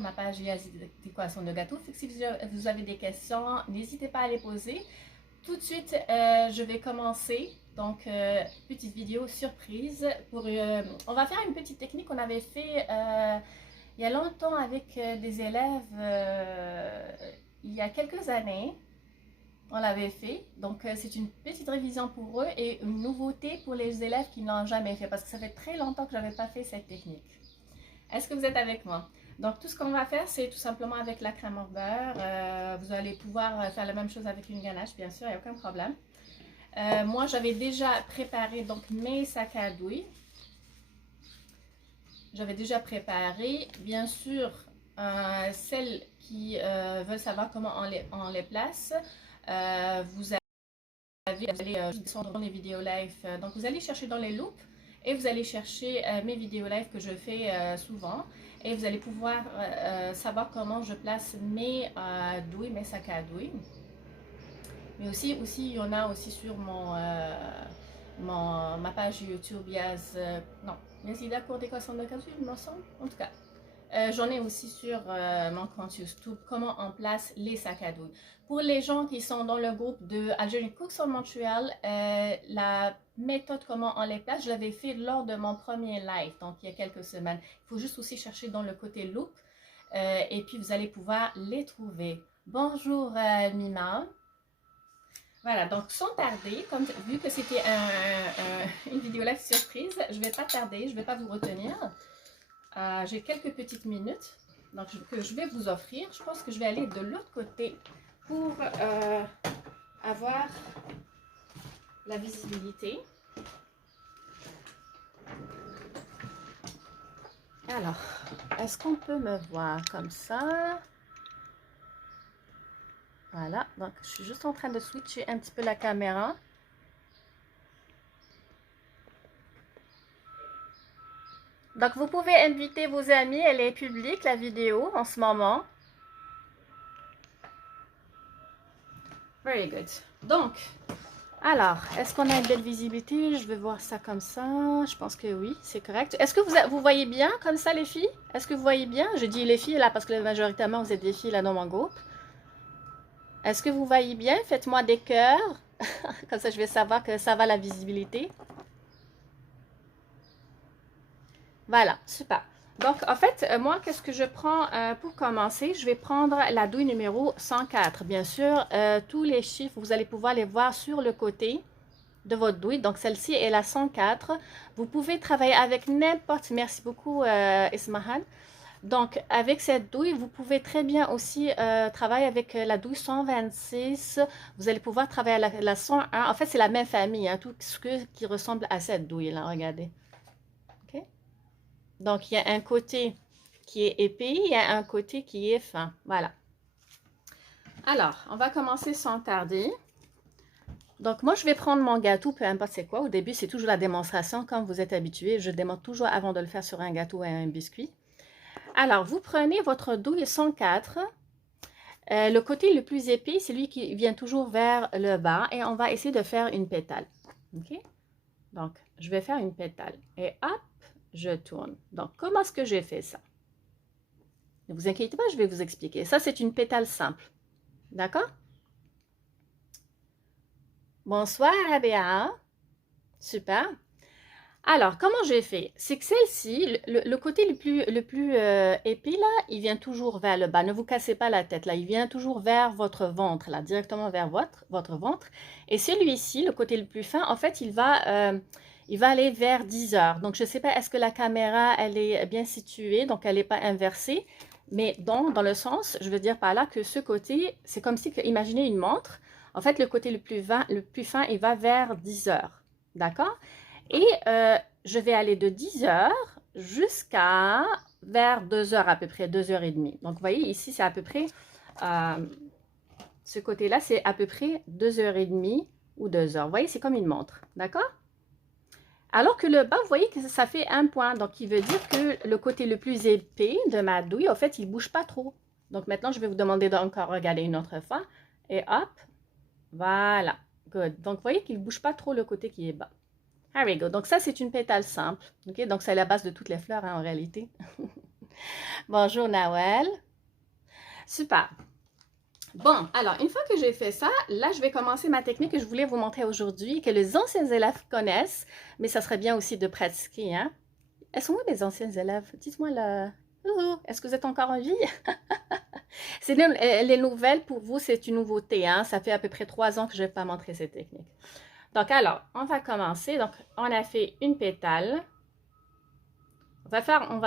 ma page décoration de gâteau. Si vous avez des questions, n'hésitez pas à les poser. Tout de suite, je vais commencer. Donc, petite vidéo surprise. On va faire une petite technique qu'on avait fait il y a longtemps avec des élèves, il y a quelques années. On l'avait fait. Donc, c'est une petite révision pour eux et une nouveauté pour les élèves qui ne l'ont jamais fait parce que ça fait très longtemps que je n'avais pas fait cette technique. Est-ce que vous êtes avec moi? Donc, tout ce qu'on va faire, c'est tout simplement avec la crème au beurre. Vous allez pouvoir faire la même chose avec une ganache, bien sûr, il n'y a aucun problème. Moi, j'avais déjà préparé donc mes sacs à douille. J'avais déjà préparé, bien sûr, celles qui veulent savoir comment on les place. Vous allez descendre dans les vidéos live. Donc, vous allez chercher dans les loops et vous allez chercher mes vidéos live que je fais souvent. Et vous allez pouvoir savoir comment je place mes douilles, mes sacs à douilles. Mais aussi, il y en a aussi sur ma page YouTube Yazida Cours d'équation de calcul, il me semble, en tout cas. J'en ai aussi sur mon compte YouTube, comment on place les sacs à douille. Pour les gens qui sont dans le groupe de Algerian Cooks on Montreal, la méthode comment on les place, je l'avais fait lors de mon premier live, donc il y a quelques semaines. Il faut juste aussi chercher dans le côté loop et puis vous allez pouvoir les trouver. Bonjour Mima. Voilà, donc sans tarder, vu que c'était une vidéo live surprise, je ne vais pas tarder, je ne vais pas vous retenir. J'ai quelques petites minutes que je vais vous offrir. Je pense que je vais aller de l'autre côté pour avoir la visibilité. Alors, est-ce qu'on peut me voir comme ça? Voilà, donc je suis juste en train de switcher un petit peu la caméra. Donc, vous pouvez inviter vos amis, elle est publique, la vidéo, en ce moment. Very good. Donc, alors, est-ce qu'on a une belle visibilité? Je vais voir ça comme ça. Je pense que oui, c'est correct. Est-ce que vous voyez bien comme ça, les filles? Est-ce que vous voyez bien? Je dis les filles là parce que majoritairement, vous êtes des filles là dans mon groupe. Est-ce que vous voyez bien? Faites-moi des cœurs. Comme ça, je vais savoir que ça va la visibilité. Voilà, super. Donc, en fait, moi, qu'est-ce que je prends pour commencer? Je vais prendre la douille numéro 104. Bien sûr, tous les chiffres, vous allez pouvoir les voir sur le côté de votre douille. Donc, celle-ci est la 104. Vous pouvez travailler avec n'importe... Merci beaucoup, Ismahan. Donc, avec cette douille, vous pouvez très bien aussi travailler avec la douille 126. Vous allez pouvoir travailler la 101. En fait, c'est la même famille, hein, tout ce qui ressemble à cette douille-là. Regardez. OK? Donc, il y a un côté qui est épais, il y a un côté qui est fin. Voilà. Alors, on va commencer sans tarder. Donc, moi, je vais prendre mon gâteau, peu importe c'est quoi. Au début, c'est toujours la démonstration, comme vous êtes habitué. Je démontre toujours avant de le faire sur un gâteau et un biscuit. Alors, vous prenez votre douille 104. Le côté le plus épais, c'est lui qui vient toujours vers le bas. Et on va essayer de faire une pétale. OK? Donc, je vais faire une pétale. Et hop, je tourne. Donc, comment est-ce que j'ai fait ça? Ne vous inquiétez pas, je vais vous expliquer. Ça, c'est une pétale simple. D'accord? Bonsoir, Rabia. Super. Alors, comment j'ai fait? C'est que celle-ci, le côté le plus épais, là, il vient toujours vers le bas. Ne vous cassez pas la tête, là. Il vient toujours vers votre ventre, là, directement vers votre ventre. Et celui-ci, le côté le plus fin, en fait, il va aller vers 10 heures. Donc, je ne sais pas, est-ce que la caméra, elle est bien située, donc elle n'est pas inversée. Mais donc, dans le sens, je veux dire par là que ce côté, c'est comme si, imaginez une montre. En fait, le côté le plus fin, il va vers 10 heures. D'accord? Et je vais aller de 10 heures jusqu'à vers 2 heures à peu près, 2 heures et demie. Donc, vous voyez, ici, c'est à peu près, ce côté-là, c'est à peu près 2 heures et demie ou 2 heures. Vous voyez, c'est comme une montre, d'accord? Alors que le bas, vous voyez que ça fait un point. Donc, il veut dire que le côté le plus épais de ma douille, en fait, il ne bouge pas trop. Donc, maintenant, je vais vous demander d'encore regarder une autre fois. Et hop, voilà, good. Donc, vous voyez qu'il ne bouge pas trop le côté qui est bas. There we go. Donc, ça, c'est une pétale simple. Okay? Donc, c'est la base de toutes les fleurs, hein, en réalité. Bonjour Nawel. Super. Bon, alors, une fois que j'ai fait ça, là, je vais commencer ma technique que je voulais vous montrer aujourd'hui, que les anciens élèves connaissent, mais ça serait bien aussi de pratiquer, hein. Elles sont où les anciens élèves? Dites-moi là. Est-ce que vous êtes encore en vie? C'est les nouvelles, pour vous, c'est une nouveauté, hein. Ça fait à peu près 3 ans que je ne vais pas montrer ces techniques. Donc, alors, on va commencer. Donc, on a fait une pétale. On va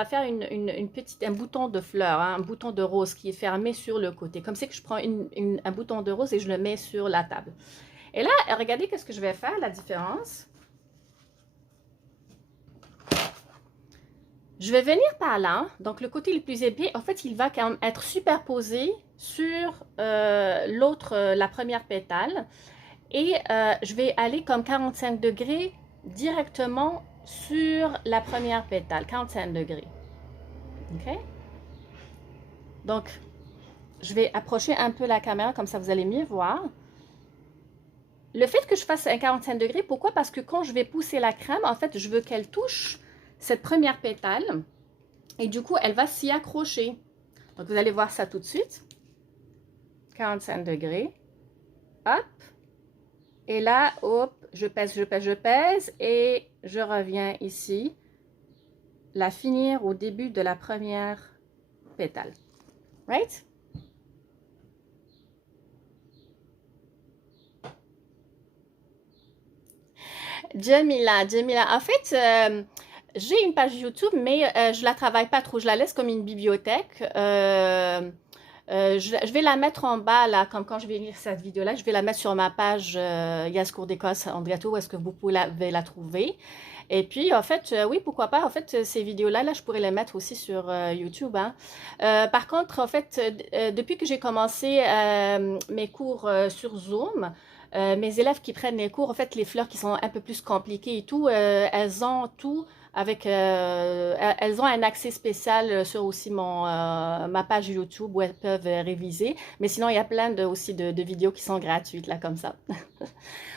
faire un bouton de fleur, hein, un bouton de rose qui est fermé sur le côté. Comme c'est que je prends un bouton de rose et je le mets sur la table. Et là, regardez qu'est-ce que je vais faire, la différence. Je vais venir par là, donc le côté le plus épais, en fait, il va quand même être superposé sur la première pétale. Et je vais aller comme 45 degrés directement sur la première pétale, 45 degrés. OK? Donc, je vais approcher un peu la caméra, comme ça vous allez mieux voir. Le fait que je fasse un 45 degrés, pourquoi? Parce que quand je vais pousser la crème, en fait, je veux qu'elle touche cette première pétale. Et du coup, elle va s'y accrocher. Donc, vous allez voir ça tout de suite. 45 degrés. Hop. Et là, hop, je pèse, je pèse, je pèse. Et je reviens ici. La finir au début de la première pétale. Right? Jamila, en fait, j'ai une page YouTube, mais je la travaille pas trop. Je la laisse comme une bibliothèque. Je vais la mettre en bas, là, comme quand je vais lire cette vidéo-là, je vais la mettre sur ma page Yas Cours d'Écosse en gâteau, où est-ce que vous pouvez la trouver. Et puis, en fait, oui, pourquoi pas, en fait, ces vidéos-là, là, je pourrais les mettre aussi sur YouTube, hein. Par contre, en fait, depuis que j'ai commencé mes cours sur Zoom, mes élèves qui prennent les cours, en fait, les fleurs qui sont un peu plus compliquées et tout, elles ont tout elles ont un accès spécial sur aussi ma page YouTube où elles peuvent réviser. Mais sinon, il y a plein aussi de vidéos qui sont gratuites, là, comme ça.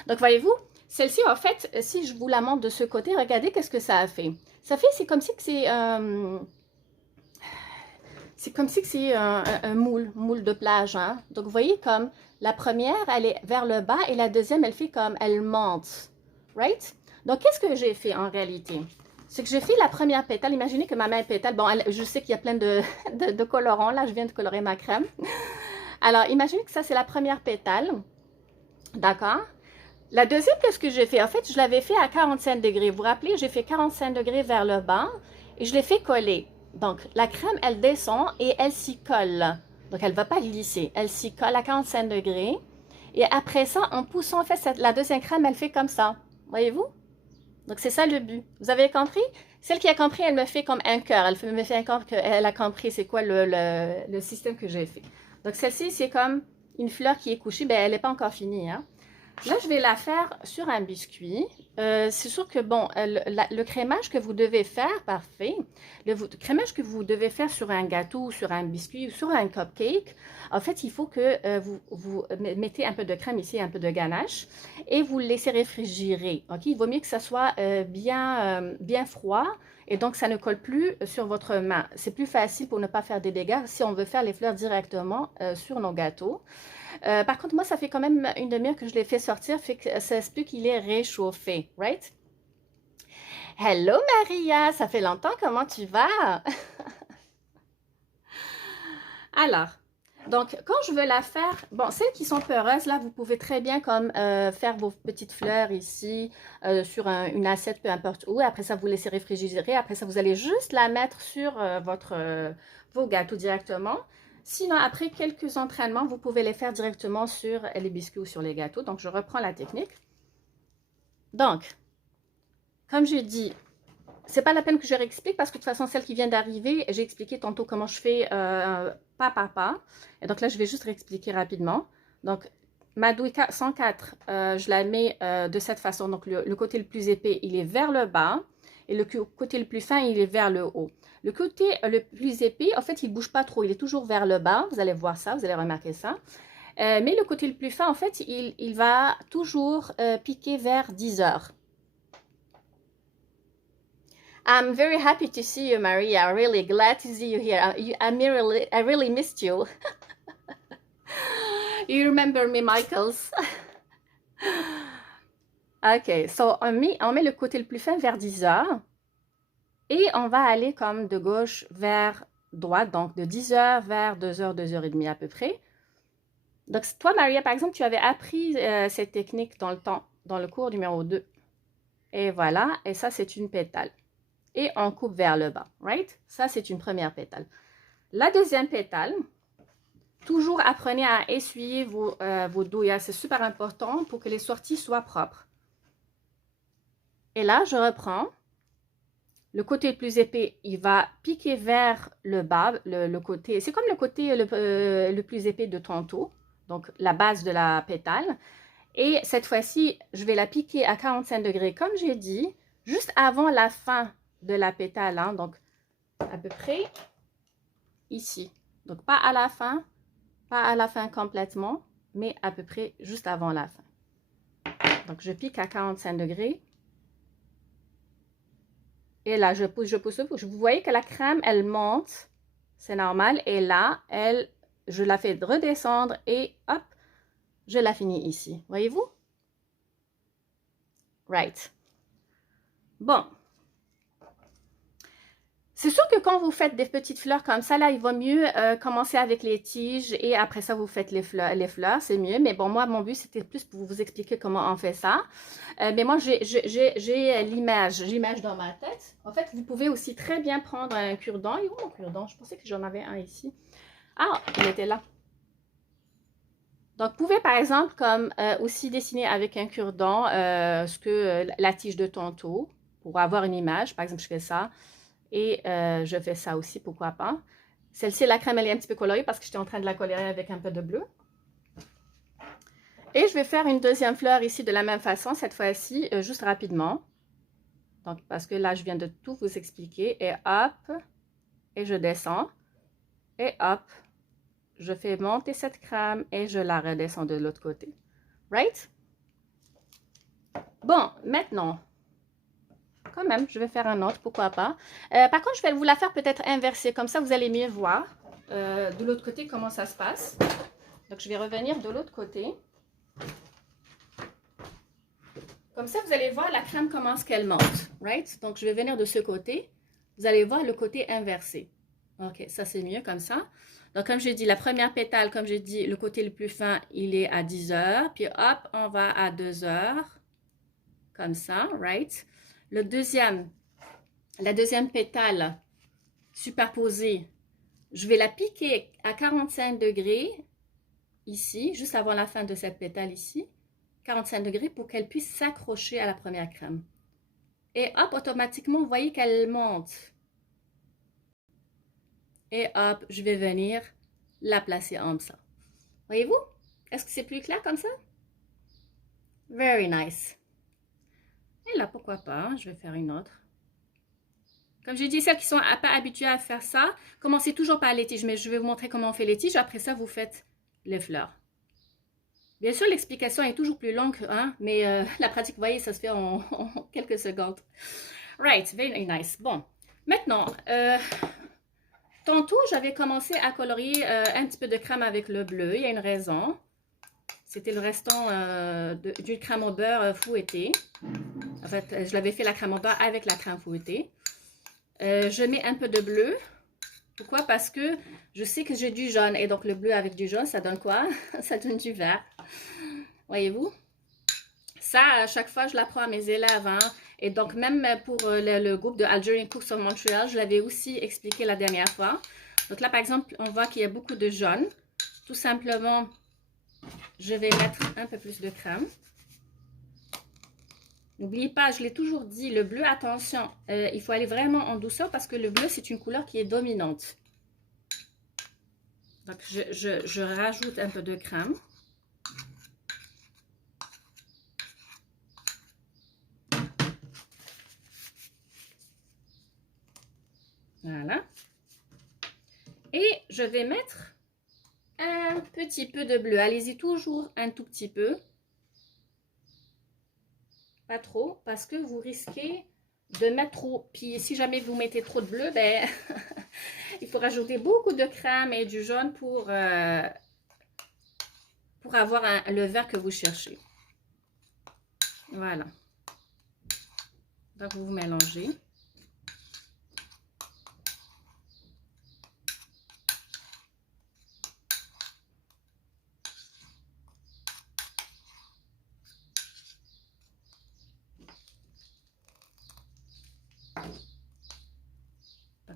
Donc, voyez-vous, celle-ci, en fait, si je vous la montre de ce côté, regardez qu'est-ce que ça a fait. Ça fait, c'est comme si que c'est un moule de plage, hein. Donc, vous voyez comme la première, elle est vers le bas et la deuxième, elle fait comme, elle monte. Right? Donc, qu'est-ce que j'ai fait en réalité? C'est que j'ai fait la première pétale. Imaginez que ma main est pétale. Bon, je sais qu'il y a plein de colorants. Là, je viens de colorer ma crème. Alors, imaginez que ça, c'est la première pétale. D'accord? La deuxième, qu'est-ce que j'ai fait? En fait, je l'avais fait à 45 degrés. Vous vous rappelez, j'ai fait 45 degrés vers le bas et je l'ai fait coller. Donc, la crème, elle descend et elle s'y colle. Donc, elle ne va pas glisser. Elle s'y colle à 45 degrés. Et après ça, en poussant, en fait, la deuxième crème, elle fait comme ça. Voyez-vous? Donc, c'est ça le but. Vous avez compris? Celle qui a compris, elle me fait comme un cœur. Elle me fait un cœur qu'elle a compris c'est quoi le système que j'ai fait. Donc, celle-ci, c'est comme une fleur qui est couchée. Ben, elle n'est pas encore finie, hein. Là, je vais la faire sur un biscuit. C'est sûr que, bon, le crémage que vous devez faire, parfait. Le crémage que vous devez faire sur un gâteau, sur un biscuit ou sur un cupcake, en fait, il faut que vous mettez un peu de crème ici, un peu de ganache, et vous le laissez réfrigérer. OK? Il vaut mieux que ça soit bien froid, et donc ça ne colle plus sur votre main. C'est plus facile pour ne pas faire des dégâts si on veut faire les fleurs directement sur nos gâteaux. Par contre, moi, ça fait quand même une demi-heure que je l'ai fait sortir, fait que ça se peut qu'il est réchauffé, right? Hello Maria, ça fait longtemps, comment tu vas? Alors, donc, quand je veux la faire, bon, celles qui sont peureuses, là, vous pouvez très bien comme faire vos petites fleurs ici sur une assiette, peu importe où. Après ça, vous laissez réfrigérer. Après ça, vous allez juste la mettre sur vos gâteaux directement. Sinon, après quelques entraînements, vous pouvez les faire directement sur les biscuits ou sur les gâteaux. Donc, je reprends la technique. Donc, comme je dis, c'est pas la peine que je réexplique parce que de toute façon, celle qui vient d'arriver, j'ai expliqué tantôt comment je fais pas par pas. Et donc là, je vais juste réexpliquer rapidement. Donc, ma douille 104, je la mets de cette façon. Donc, le côté le plus épais, il est vers le bas. Et le côté le plus fin, il est vers le haut. Le côté le plus épais, en fait, il ne bouge pas trop. Il est toujours vers le bas. Vous allez voir ça, vous allez remarquer ça. Mais le côté le plus fin, en fait, il va toujours piquer vers 10 heures. I'm very happy to see you, Maria. Really glad to see you here. I really missed you. You remember me, Michaels? Ok, so on met le côté le plus fin vers 10 heures. Et on va aller comme de gauche vers droite, donc de 10 heures vers 2 heures, 2 heures et demie à peu près. Donc toi, Maria, par exemple, tu avais appris cette technique dans le cours numéro 2. Et voilà, et ça, c'est une pétale. Et on coupe vers le bas, right? Ça, c'est une première pétale. La deuxième pétale, toujours apprenez à essuyer vos douilles. C'est super important pour que les sorties soient propres. Et là, je reprends. Le côté le plus épais, il va piquer vers le bas, le côté, c'est comme le côté le plus épais de tantôt, donc la base de la pétale. Et cette fois-ci, je vais la piquer à 45 degrés, comme j'ai dit, juste avant la fin de la pétale, hein, donc à peu près ici. Donc pas à la fin complètement, mais à peu près juste avant la fin. Donc je pique à 45 degrés. Et là, je pousse. Vous voyez que la crème, elle monte. C'est normal. Et là, je la fais redescendre et hop, je la finis ici. Voyez-vous? Right. Bon. C'est sûr que quand vous faites des petites fleurs comme ça, là, il vaut mieux commencer avec les tiges et après ça, vous faites les fleurs, c'est mieux. Mais bon, moi, mon but, c'était plus pour vous expliquer comment on fait ça. Mais moi, j'ai l'image dans ma tête. En fait, vous pouvez aussi très bien prendre un cure-dent. Il est où mon cure-dent? Je pensais que j'en avais un ici. Ah, il était là. Donc, vous pouvez par exemple comme aussi dessiner avec un cure-dent la tige de tantôt pour avoir une image. Par exemple, je fais ça. Et je fais ça aussi, pourquoi pas. Celle-ci, la crème, elle est un petit peu colorée parce que j'étais en train de la colorer avec un peu de bleu. Et je vais faire une deuxième fleur ici de la même façon, cette fois-ci, juste rapidement. Donc, parce que là, je viens de tout vous expliquer. Et hop, et je descends. Et hop, je fais monter cette crème et je la redescends de l'autre côté. Right? Bon, maintenant... Quand même, je vais faire un autre, pourquoi pas. Par contre, je vais vous la faire peut-être inversée, comme ça vous allez mieux voir de l'autre côté comment ça se passe. Donc, je vais revenir de l'autre côté. Comme ça, vous allez voir la crème commence qu'elle monte, right? Donc, je vais venir de ce côté. Vous allez voir le côté inversé. Ok, ça c'est mieux comme ça. Donc, comme j'ai dit, la première pétale, comme j'ai dit, le côté le plus fin, il est à 10 heures. Puis hop, on va à 2 heures. Comme ça, right? La deuxième pétale superposée, je vais la piquer à 45 degrés ici, juste avant la fin de cette pétale ici, 45 degrés pour qu'elle puisse s'accrocher à la première crème. Et hop, automatiquement, vous voyez qu'elle monte. Et hop, je vais venir la placer en ça. Voyez-vous? Est-ce que c'est plus clair comme ça? Very nice. Et là, pourquoi pas, je vais faire une autre. Comme je dis, celles qui ne sont pas habituées à faire ça, commencez toujours par les tiges. Mais je vais vous montrer comment on fait les tiges. Après ça, vous faites les fleurs. Bien sûr, l'explication est toujours plus longue, hein, mais la pratique, vous voyez, ça se fait en quelques secondes. Right, very nice. Bon, maintenant, tantôt, j'avais commencé à colorier un petit peu de crème avec le bleu. Il y a une raison. C'était le restant d'une crème au beurre fouettée. En fait, je l'avais fait la crème au beurre avec la crème fouettée. Je mets un peu de bleu. Pourquoi? Parce que je sais que j'ai du jaune. Et donc, le bleu avec du jaune, ça donne quoi? Ça donne du vert. Voyez-vous? Ça, à chaque fois, je l'apprends à mes élèves. Hein? Et donc, même pour le groupe de Algerian Cooks of Montreal, je l'avais aussi expliqué la dernière fois. Donc là, par exemple, on voit qu'il y a beaucoup de jaune. Tout simplement, je vais mettre un peu plus de crème. N'oubliez pas, je l'ai toujours dit, le bleu, attention, il faut aller vraiment en douceur parce que le bleu, c'est une couleur qui est dominante. Donc, je rajoute un peu de crème. Voilà. Et je vais mettre un petit peu de bleu. Allez-y toujours un tout petit peu. Pas trop, parce que vous risquez de mettre trop. Puis si jamais vous mettez trop de bleu, ben il faut rajouter beaucoup de crème et du jaune pour avoir le vert que vous cherchez. Voilà. Donc vous mélangez.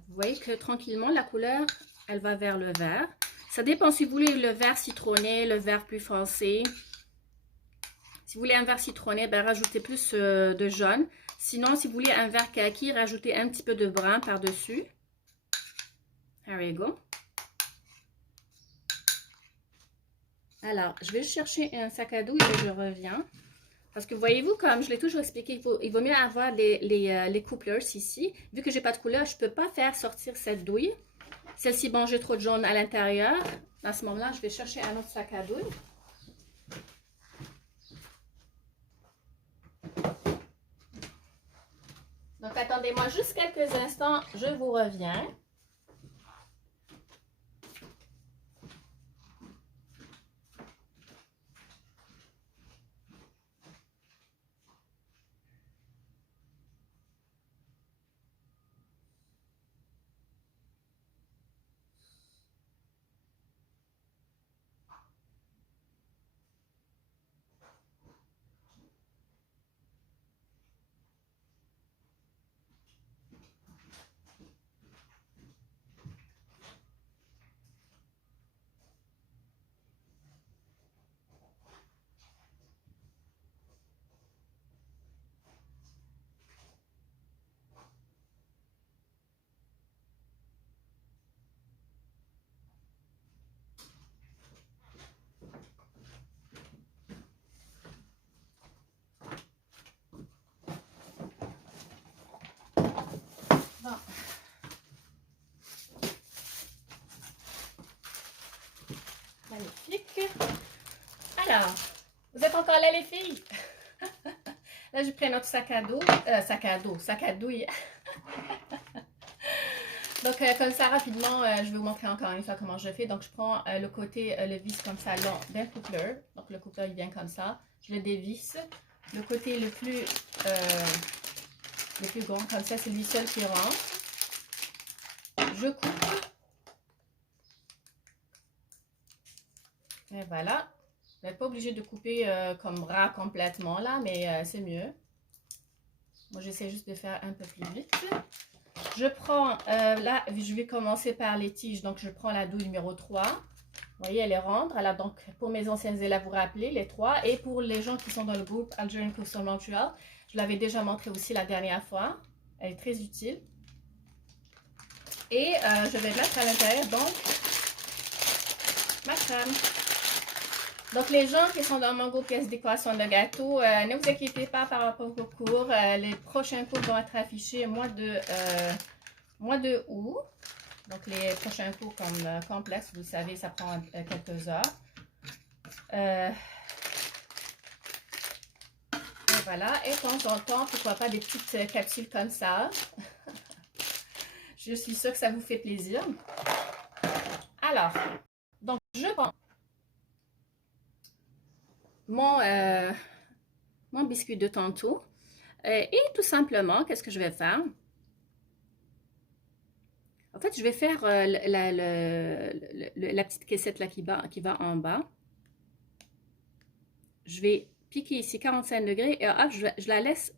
Vous voyez que tranquillement, la couleur, elle va vers le vert. Ça dépend si vous voulez le vert citronné, le vert plus foncé. Si vous voulez un vert citronné, ben, rajoutez plus de jaune. Sinon, si vous voulez un vert kaki, rajoutez un petit peu de brun par-dessus. There you go. Alors, je vais chercher un sac à dos et je reviens. Parce que voyez-vous, comme je l'ai toujours expliqué, il vaut mieux avoir les couplers ici. Vu que j'ai pas de couleur, je peux pas faire sortir cette douille. Celle-ci, bon, j'ai trop de jaune à l'intérieur. À ce moment-là, je vais chercher un autre sac à douille. Donc, attendez-moi juste quelques instants, je vous reviens. Bon. Magnifique. Alors, vous êtes encore là, les filles? Là, j'ai pris notre sac à dos. Sac à douille. Donc, comme ça, rapidement, je vais vous montrer encore une fois comment je fais. Donc, je prends le côté, le vis comme ça, long d'un coupler. Donc, le coupler, il vient comme ça. Je le dévisse. Le côté le plus grand, comme ça, c'est lui seul qui rentre. Je coupe. Et voilà. Vous n'êtes pas obligé de couper comme ras complètement là, mais c'est mieux. Moi, j'essaie juste de faire un peu plus vite. Je prends, là, je vais commencer par les tiges. Donc, je prends la douille numéro 3. Vous voyez, elle est ronde. Alors, donc, pour mes anciennes élèves, vous rappelez, les 3. Et pour les gens qui sont dans le groupe Algerian Coastal Montreal, je l'avais déjà montré aussi la dernière fois. Elle est très utile. Et je vais mettre à l'intérieur, donc, ma crème. Donc, les gens qui sont dans mon groupe pièces décoration de gâteau, ne vous inquiétez pas par rapport aux cours. Les prochains cours vont être affichés au mois de août. Donc, les prochains cours comme complexe, vous le savez, ça prend quelques heures. Et voilà. Et de temps en temps, pourquoi pas des petites capsules comme ça. Je suis sûre que ça vous fait plaisir. Alors, donc, je prends mon biscuit de tantôt. Et tout simplement, qu'est-ce que je vais faire? En fait, je vais faire la petite caissette là qui va en bas. Je vais piquer ici 45 degrés et hop, je la laisse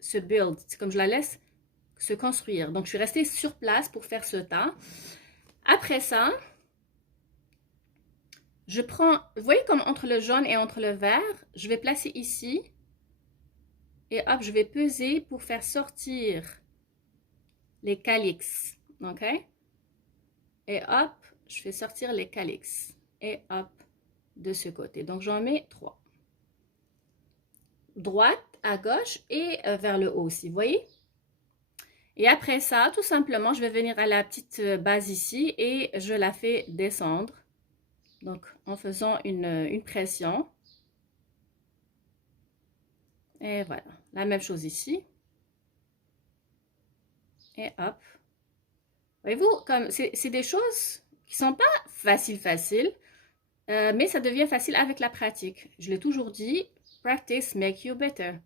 se build. C'est comme je la laisse se construire. Donc, je suis restée sur place pour faire ce tas. Après ça, je prends, vous voyez comme entre le jaune et entre le vert, je vais placer ici. Et hop, je vais peser pour faire sortir les calyx. OK? Et hop, je fais sortir les calyx. Et hop, de ce côté. Donc, j'en mets 3. Droite, à gauche et vers le haut aussi, vous voyez? Et après ça, tout simplement, je vais venir à la petite base ici et je la fais descendre. Donc, en faisant une pression. Et voilà, la même chose ici. Et hop. Voyez-vous, comme c'est des choses qui sont pas faciles, mais ça devient facile avec la pratique. Je l'ai toujours dit, practice make you better.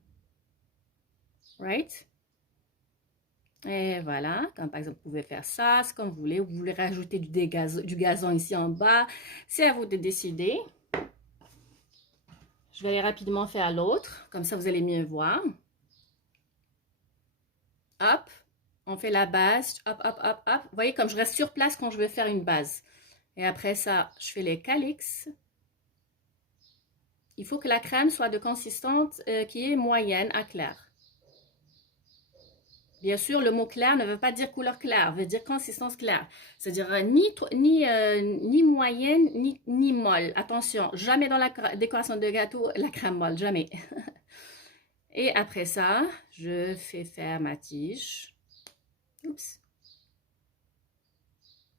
Right? Et voilà, comme par exemple, vous pouvez faire ça, c'est comme vous voulez rajouter du gazon ici en bas, c'est à vous de décider. Je vais aller rapidement faire l'autre, comme ça vous allez mieux voir. Hop, on fait la base, hop, hop, hop, hop. Vous voyez comme je reste sur place quand je veux faire une base. Et après ça, je fais les calyx. Il faut que la crème soit de consistance qui est moyenne à claire. Bien sûr, le mot clair ne veut pas dire couleur claire, veut dire consistance claire. C'est-à-dire ni moyenne, ni molle. Attention, jamais dans la décoration de gâteau, la crème molle, jamais. Et après ça, je fais faire ma tige. Oups.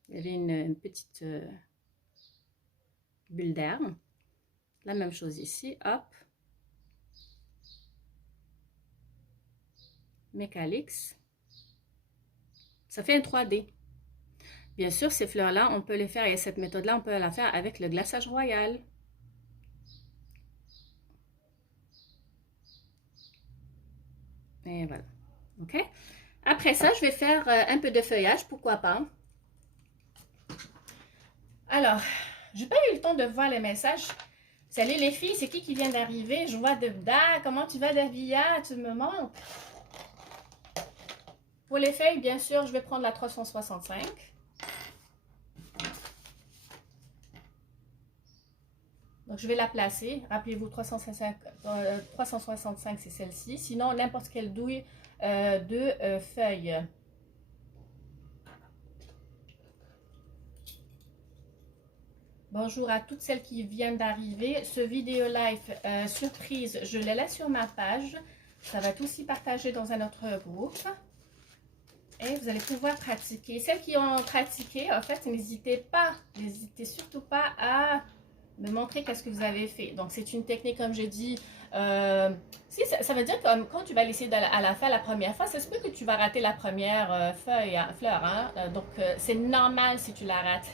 Il y avait une petite bulle d'air. La même chose ici, hop. Mes calyx. Ça fait un 3D. Bien sûr, ces fleurs-là, on peut les faire, et cette méthode-là, on peut la faire avec le glaçage royal. Et voilà. OK? Après ça, je vais faire un peu de feuillage, pourquoi pas. Alors, j'ai pas eu le temps de voir les messages. Salut les filles, c'est qui vient d'arriver? Je vois Debda. Comment tu vas, Davia? Tu me manques. Pour les feuilles, bien sûr, je vais prendre la 365. Donc, je vais la placer. Rappelez-vous, 365, c'est celle-ci. Sinon, n'importe quelle douille de feuilles. Bonjour à toutes celles qui viennent d'arriver. Ce vidéo live surprise, je le laisse sur ma page. Ça va être aussi partagé dans un autre groupe. Et vous allez pouvoir pratiquer. Celles qui ont pratiqué, en fait, n'hésitez surtout pas à me montrer qu'est-ce que vous avez fait. Donc, c'est une technique, comme j'ai dit, si, ça veut dire que quand tu vas laisser à la fin la première fois, ça se peut que tu vas rater la première fleur. Hein? Donc, c'est normal si tu la rates.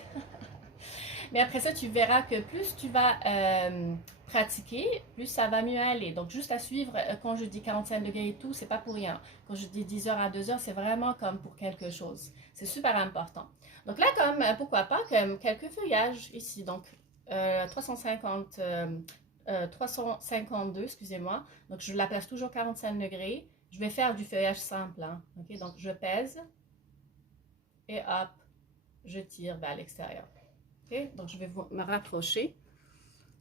Mais après ça, tu verras que plus tu vas pratiquer, plus ça va mieux aller. Donc, juste à suivre, quand je dis 45 degrés et tout, c'est pas pour rien. Quand je dis 10 heures à 2 heures, c'est vraiment comme pour quelque chose. C'est super important. Donc là, comme, pourquoi pas, comme quelques feuillages ici. Donc, 352, excusez-moi. Donc, je la place toujours 45 degrés. Je vais faire du feuillage simple. Hein. Okay? Donc, je pèse et hop, je tire vers l'extérieur. Okay? Donc, je vais me rapprocher.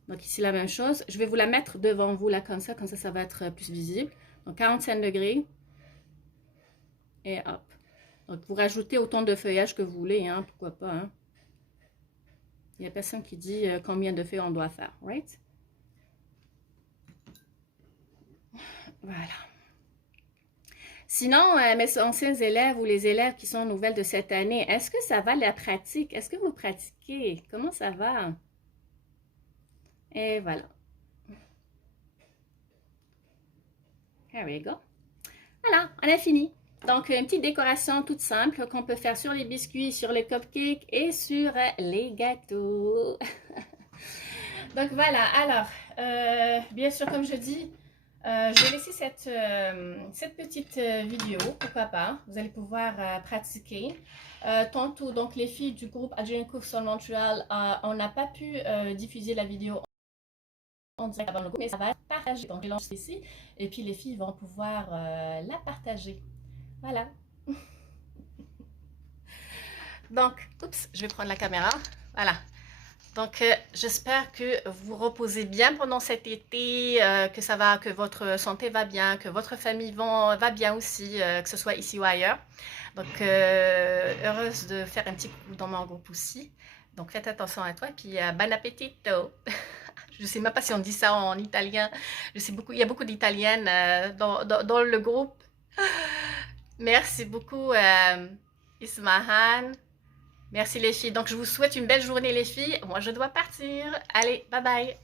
Donc, ici, la même chose. Je vais vous la mettre devant vous, là, comme ça, ça va être plus visible. Donc, 45 degrés. Et hop. Donc, vous rajoutez autant de feuillage que vous voulez, hein, pourquoi pas, hein. Il n'y a personne qui dit combien de feuilles on doit faire, right? Voilà. Sinon, mes anciens élèves ou les élèves qui sont nouvelles de cette année, est-ce que ça va la pratique? Est-ce que vous pratiquez? Comment ça va? Et voilà. There we go. Voilà, on a fini. Donc, une petite décoration toute simple qu'on peut faire sur les biscuits, sur les cupcakes et sur les gâteaux. Donc, voilà. Alors, bien sûr, comme je dis, je vais laisser cette petite vidéo, pourquoi pas. Vous allez pouvoir pratiquer. Tantôt, donc, les filles du groupe Algerian Cooks Soul Montréal, on n'a pas pu diffuser la vidéo en direct avant le groupe, mais ça va être partagé. Donc, je lance ici et puis les filles vont pouvoir la partager. Voilà. Donc, oups, je vais prendre la caméra. Voilà. Donc, j'espère que vous reposez bien pendant cet été, que votre santé va bien, que votre famille va bien aussi, que ce soit ici ou ailleurs. Donc, heureuse de faire un petit coup dans mon groupe aussi. Donc, faites attention à toi et puis bon appetito. Je ne sais même pas si on dit ça en italien. Je sais il y a beaucoup d'italiennes dans le groupe. Merci beaucoup, Ismahan. Merci les filles. Donc, je vous souhaite une belle journée les filles. Moi, je dois partir. Allez, bye bye.